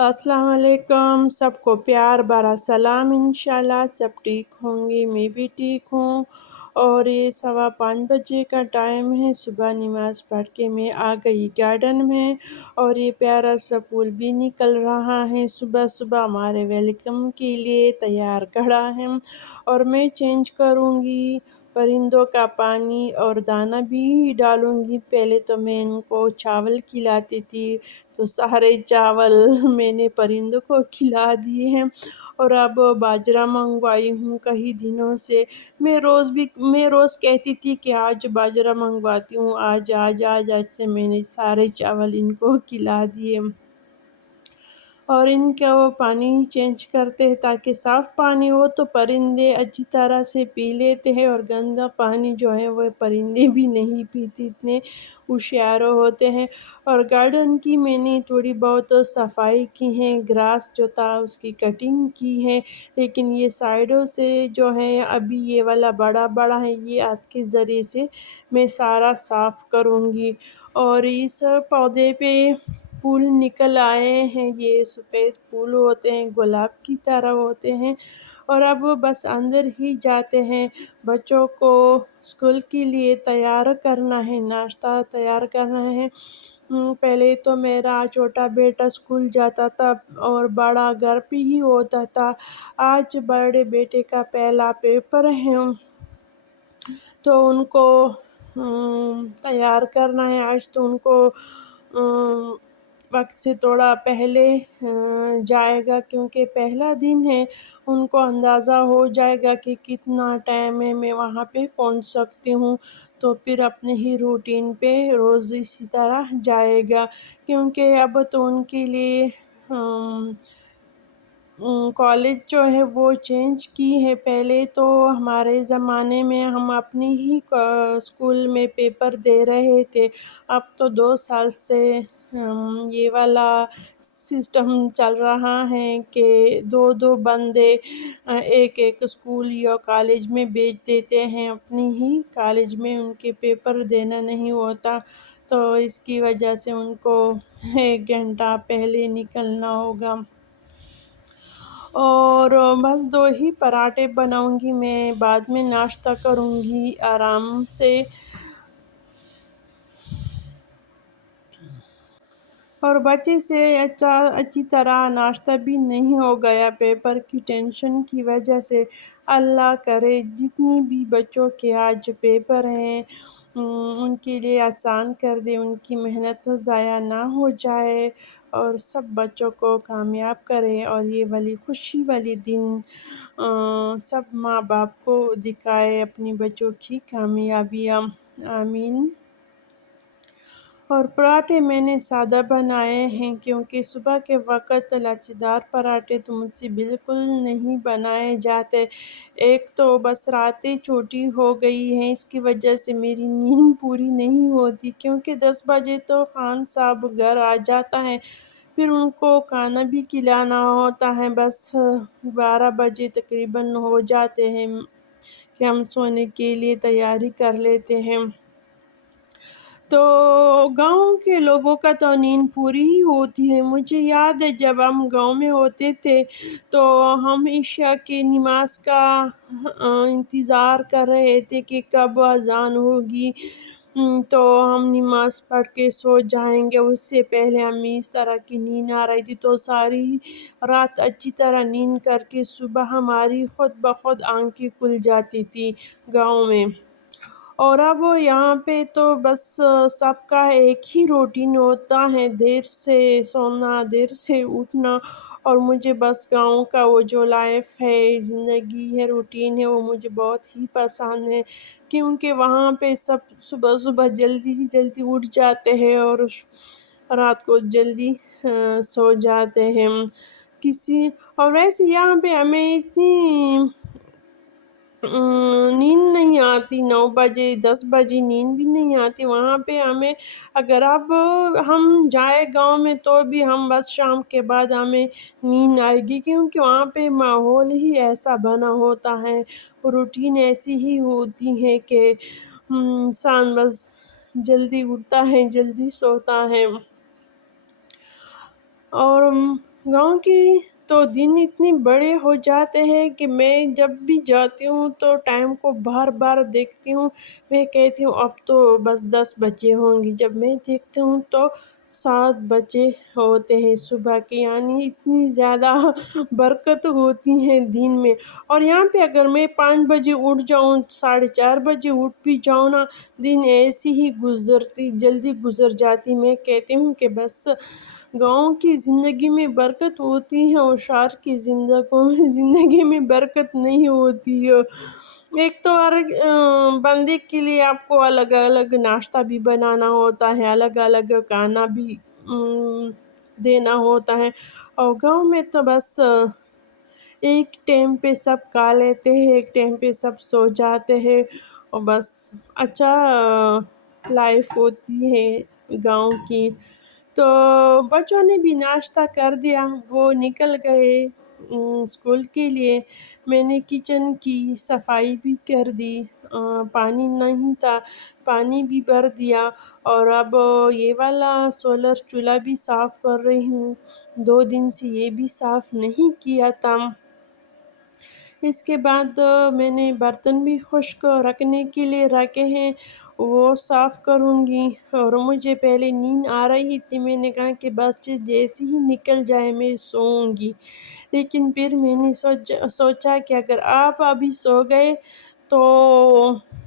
السلام علیکم، سب کو پیار بھرا سلام۔ انشاءاللہ سب ٹھیک ہوں گے، میں بھی ٹھیک ہوں۔ اور یہ 5:15 بجے کا ٹائم ہے، صبح نماز پڑھ کے میں آ گئی گارڈن میں، اور یہ پیارا سا پھول بھی نکل رہا ہے۔ صبح صبح ہمارے ویلکم کے لیے تیار کھڑا ہے، اور میں چینج کروں گی پرندوں کا پانی اور دانہ بھی ڈالوں گی۔ پہلے تو میں ان کو چاول کھلاتی تھی، تو سارے چاول میں نے پرندوں کو کھلا دیے ہیں، اور اب باجرہ منگوائی ہوں کئی دنوں سے۔ میں روز کہتی تھی کہ آج باجرہ منگواتی ہوں، آج سے میں نے سارے چاول ان کو کھلا دیے، اور ان کا وہ پانی چینج کرتے ہیں تاکہ صاف پانی ہو تو پرندے اچھی طرح سے پی لیتے ہیں، اور گندا پانی جو ہے وہ پرندے بھی نہیں پیتے، اتنے ہوشیار ہوتے ہیں۔ اور گارڈن کی میں نے تھوڑی بہت صفائی کی ہے، گراس جو تھا اس کی کٹنگ کی ہے، لیکن یہ سائیڈوں سے جو ہے ابھی یہ والا بڑا ہے، یہ ہاتھ کے ذریعے سے میں سارا صاف کروں گی۔ اور اس پودے پہ پھول نکل آئے ہیں، یہ سفید پھول ہوتے ہیں، گلاب کی طرح ہوتے ہیں، اور اب بس اندر ہی جاتے ہیں۔ بچوں کو اسکول کے لیے تیار کرنا ہے، ناشتہ تیار کرنا ہے۔ پہلے تو میرا چھوٹا بیٹا اسکول جاتا تھا اور بڑا گھر پہ ہی ہوتا تھا۔ آج بڑے بیٹے کا پہلا پیپر ہے، تو ان کو تیار کرنا ہے۔ آج تو ان کو وقت سے تھوڑا پہلے جائے گا، کیونکہ پہلا دن ہے، ان کو اندازہ ہو جائے گا کہ کتنا ٹائم ہے میں وہاں پہ پہنچ سکتی ہوں، تو پھر اپنے ہی روٹین پہ روز اسی طرح جائے گا، کیونکہ اب تو ان کے لیے کالج جو ہے وہ چینج کی ہے۔ پہلے تو ہمارے زمانے میں ہم اپنی ہی اسکول میں پیپر دے رہے تھے، اب تو 2 سال سے یہ والا سسٹم چل رہا ہے کہ 2 بندے ایک اسکول یا کالج میں بھیج دیتے ہیں، اپنی ہی کالج میں ان کے پیپر دینا نہیں ہوتا، تو اس کی وجہ سے ان کو 1 گھنٹہ پہلے نکلنا ہوگا۔ اور بس 2 ہی پراٹھے بناؤں گی میں، بعد میں ناشتہ کروں گی آرام سے۔ اور بچے سے اچھی طرح ناشتہ بھی نہیں ہو گیا پیپر کی ٹینشن کی وجہ سے۔ اللہ کرے جتنی بھی بچوں کے آج پیپر ہیں ان کے لیے آسان کر دے، ان کی محنت ضائع نہ ہو جائے، اور سب بچوں کو کامیاب کرے، اور یہ والی خوشی والی دن سب ماں باپ کو دکھائے اپنی بچوں کی کامیابیاں، آمین۔ اور پراٹھے میں نے سادہ بنائے ہیں، کیونکہ صبح کے وقت لچکدار پراٹھے تو مجھ سے بالکل نہیں بنائے جاتے۔ ایک تو بس راتیں چھوٹی ہو گئی ہیں، اس کی وجہ سے میری نیند پوری نہیں ہوتی، کیونکہ 10 بجے تو خان صاحب گھر آ جاتا ہے، پھر ان کو کھانا بھی کھلانا ہوتا ہے، بس 12 بجے تقریباً ہو جاتے ہیں کہ ہم سونے کے لیے تیاری کر لیتے ہیں۔ تو گاؤں کے لوگوں کا تو نیند پوری ہی ہوتی ہے۔ مجھے یاد ہے جب ہم گاؤں میں ہوتے تھے تو ہم عشاء کی نماز کا انتظار کر رہے تھے کہ کب اذان ہوگی، تو ہم نماز پڑھ کے سو جائیں گے، اس سے پہلے ہمیں اس طرح کی نیند آ رہی تھی، تو ساری رات اچھی طرح نیند کر کے صبح ہماری خود بخود آنکھیں کھل جاتی تھی گاؤں میں۔ اور اب یہاں پہ تو بس سب کا ایک ہی روٹین ہوتا ہے، دیر سے سونا، دیر سے اٹھنا، اور مجھے بس گاؤں کا وہ جو لائف ہے، زندگی ہے، روٹین ہے، وہ مجھے بہت ہی پسند ہے، کیونکہ وہاں پہ سب صبح جلدی اٹھ جاتے ہیں، اور رات کو جلدی سو جاتے ہیں۔ اور ویسے یہاں پہ ہمیں اتنی نیند نہیں آتی، 9 بجے 10 بجے نیند بھی نہیں آتی وہاں پہ ہمیں۔ اگر اب ہم جائیں گاؤں میں تو بھی ہم بس شام کے بعد ہمیں نیند آئے گی، کیونکہ وہاں پہ ماحول ہی ایسا بنا ہوتا ہے، روٹین ایسی ہی ہوتی ہے کہ انسان بس جلدی اٹھتا ہے، جلدی سوتا ہے۔ اور گاؤں کی تو دن اتنے بڑے ہو جاتے ہیں کہ میں جب بھی جاتی ہوں تو ٹائم کو بار بار دیکھتی ہوں. میں کہتی ہوں اب تو بس 10 بجے ہوں گی، جب میں دیکھتی ہوں تو 7 بجے ہوتے ہیں صبح کے. یعنی اتنی زیادہ برکت ہوتی ہے دن میں. اور یہاں پہ اگر میں 5 بجے اٹھ جاؤں، 4:30 بجے اٹھ بھی جاؤں نا، دن ایسی ہی جلدی گزر جاتی. میں کہتی ہوں کہ بس گاؤں کی زندگی میں برکت ہوتی ہے اور شہر کی زندگی میں برکت نہیں ہوتی ہے. ایک تو ہر بندے کے لیے آپ کو الگ الگ ناشتہ بھی بنانا ہوتا ہے، الگ الگ کھانا بھی دینا ہوتا ہے. اور گاؤں میں تو بس ایک ٹائم پہ سب کھا لیتے ہیں، ایک ٹائم پہ سب سو جاتے ہیں، اور بس اچھا لائف ہوتی ہے گاؤں کی. تو بچوں نے بھی ناشتہ کر دیا، وہ نکل گئے اسکول کے لیے. میں نے کچن کی صفائی بھی کر دی، پانی نہیں تھا پانی بھی بھر دیا، اور اب یہ والا سولر چولہا بھی صاف کر رہی ہوں. 2 دن سے یہ بھی صاف نہیں کیا تھا. اس کے بعد میں نے برتن بھی خشک رکھنے کے لیے رکھے ہیں، وہ صاف کروں گی. اور مجھے پہلے نیند آ رہی تھی، میں نے کہا کہ بچے جیسے ہی نکل جائے میں سوؤں گی. لیکن پھر میں نے سوچا کہ اگر آپ ابھی سو گئے تو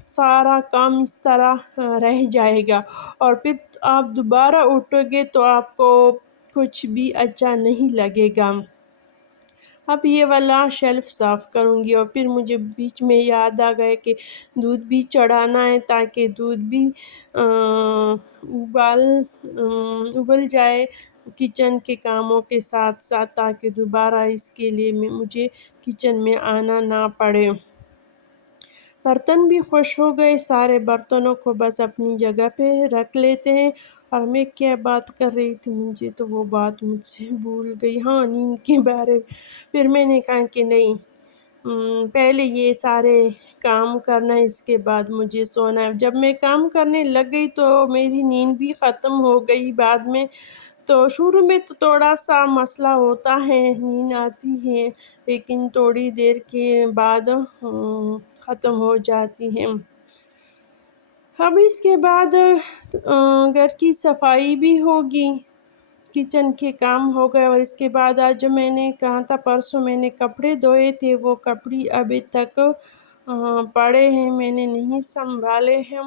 سارا کام اس طرح رہ جائے گا، اور پھر آپ دوبارہ اٹھو گے تو آپ کو کچھ بھی اچھا نہیں لگے گا. اب یہ والا شیلف صاف کروں گی. اور پھر مجھے بیچ میں یاد آ گیا کہ دودھ بھی چڑھانا ہے تاکہ دودھ بھی ابل جائے کچن کے کاموں کے ساتھ ساتھ، تاکہ دوبارہ اس کے لیے مجھے کچن میں آنا نہ پڑے. برتن بھی خشک ہو گئے، سارے برتنوں کو بس اپنی جگہ پہ رکھ لیتے ہیں. اور میں کیا بات کر رہی تھی، مجھے تو وہ بات مجھ سے بھول گئی. ہاں، نیند کے بارے میں. پھر میں نے کہا کہ نہیں، پہلے یہ سارے کام کرنا ہے، اس کے بعد مجھے سونا ہے. جب میں کام کرنے لگ گئی تو میری نیند بھی ختم ہو گئی بعد میں. تو شروع میں تو تھوڑا سا مسئلہ ہوتا ہے، نیند آتی ہے، لیکن تھوڑی دیر کے بعد ختم ہو جاتی ہے. اب اس کے بعد گھر کی صفائی بھی ہوگی، کچن کے کام ہو گئے. اور اس کے بعد آج میں نے کہا تھا پرسوں میں نے کپڑے دھوئے تھے، وہ کپڑے ابھی تک پڑے ہیں، میں نے نہیں سنبھالے ہیں،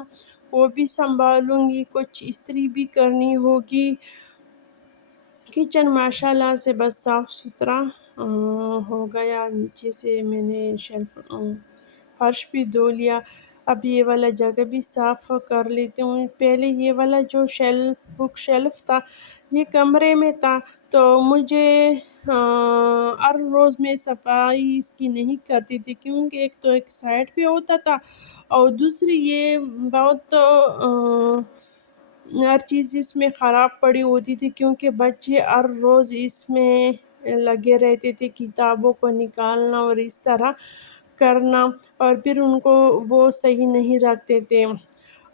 وہ بھی سنبھالوں گی. کچھ استری بھی کرنی ہوگی. کچن ماشاءاللہ سے بس صاف ستھرا ہو گیا. نیچے سے میں نے فرش بھی دھو لیا. اب یہ والا جگہ بھی صاف کر لیتی ہوں. پہلے یہ والا جو بک شیلف تھا یہ کمرے میں تھا، تو مجھے ہر روز میں صفائی اس کی نہیں کرتی تھی، کیونکہ ایک تو ایک سائڈ پہ ہوتا تھا، اور دوسری یہ بہت ہر چیز اس میں خراب پڑی ہوتی تھی، کیونکہ بچے ہر روز اس میں لگے رہتے تھے، کتابوں کو نکالنا اور اس طرح کرنا، اور پھر ان کو وہ صحیح نہیں رکھتے تھے.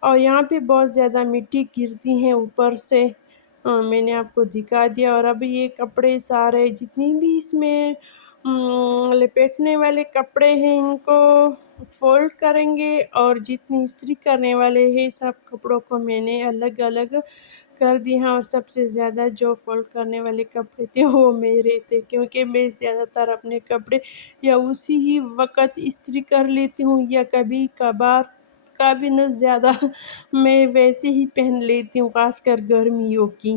اور یہاں پہ بہت زیادہ مٹی گرتی ہے اوپر سے، میں نے آپ کو دکھا دیا. اور اب یہ کپڑے سارے جتنی بھی اس میں لپیٹنے والے کپڑے ہیں ان کو فولڈ کریں گے، اور جتنی استری کرنے والے ہیں سب کپڑوں کو میں نے الگ الگ کر دی ہیں. اور سب سے زیادہ جو فولڈ کرنے والے کپڑے تھے وہ میرے تھے، کیونکہ میں زیادہ تر اپنے کپڑے یا اسی ہی وقت استری کر لیتی ہوں، یا کبھی کبھار نہ زیادہ میں ویسے ہی پہن لیتی ہوں، خاص کر گرمیوں کی.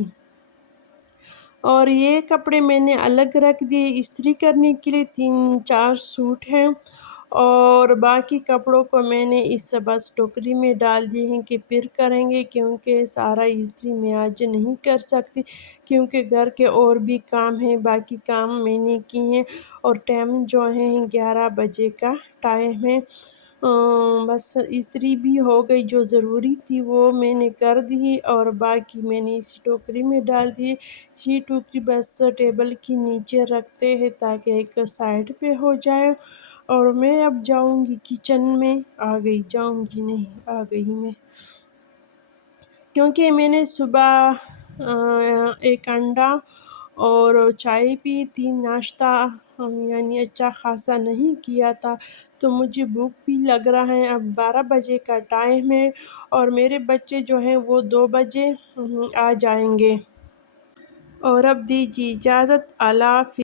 اور یہ کپڑے میں نے الگ رکھ دیے استری کرنے کے لیے. 3-4 سوٹ ہیں، اور باقی کپڑوں کو میں نے اس بس ٹوکری میں ڈال دیے ہیں کہ پھر کریں گے، کیونکہ سارا استری میں آج نہیں کر سکتی، کیونکہ گھر کے اور بھی کام ہیں. باقی کام میں نے کی ہیں، اور ٹائم جو ہے 11 بجے کا ٹائم ہے. بس استری بھی ہو گئی، جو ضروری تھی وہ میں نے کر دی، اور باقی میں نے اسی ٹوکری میں ڈال دیے. یہ ٹوکری بس ٹیبل کے نیچے رکھتے ہیں تاکہ ایک سائڈ پہ ہو جائے. اور میں اب جاؤں گی کچن میں. آ گئی میں، کیونکہ میں نے صبح ایک انڈا اور چائے پی تھی، ناشتہ یعنی اچھا خاصا نہیں کیا تھا، تو مجھے بھوک بھی لگ رہا ہے۔ اب 12 بجے کا ٹائم ہے اور میرے بچے جو ہیں وہ 2 بجے آ جائیں گے۔ اور اب دیجیے اجازت، اللہ حافظ۔